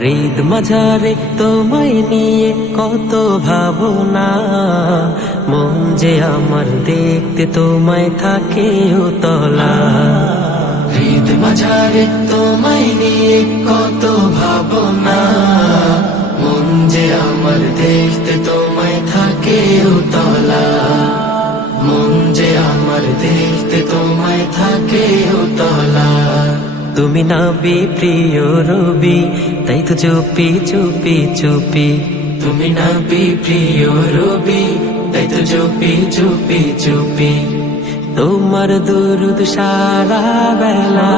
হৃদ মাঝারে তোমায় নিয়ে কত ভাবনা, মন যে আমার দেখতে তোমায় থাকে উতলা। হৃদ মাঝারে তোমায় নিয়ে কত ভাবনা, মন যে আমার দেখতে তোমায় থাকে উতলা। মন যে আমার দেখতে তোমায় থাকে উতলা। তুমি নবী প্রিয় রবি, তাই তো চুপি চুপি চুপি। তুমি নবী প্রিয় রবি, তাই তো চুপি চুপি চুপি। তোমার দুরুদ সারা বেলা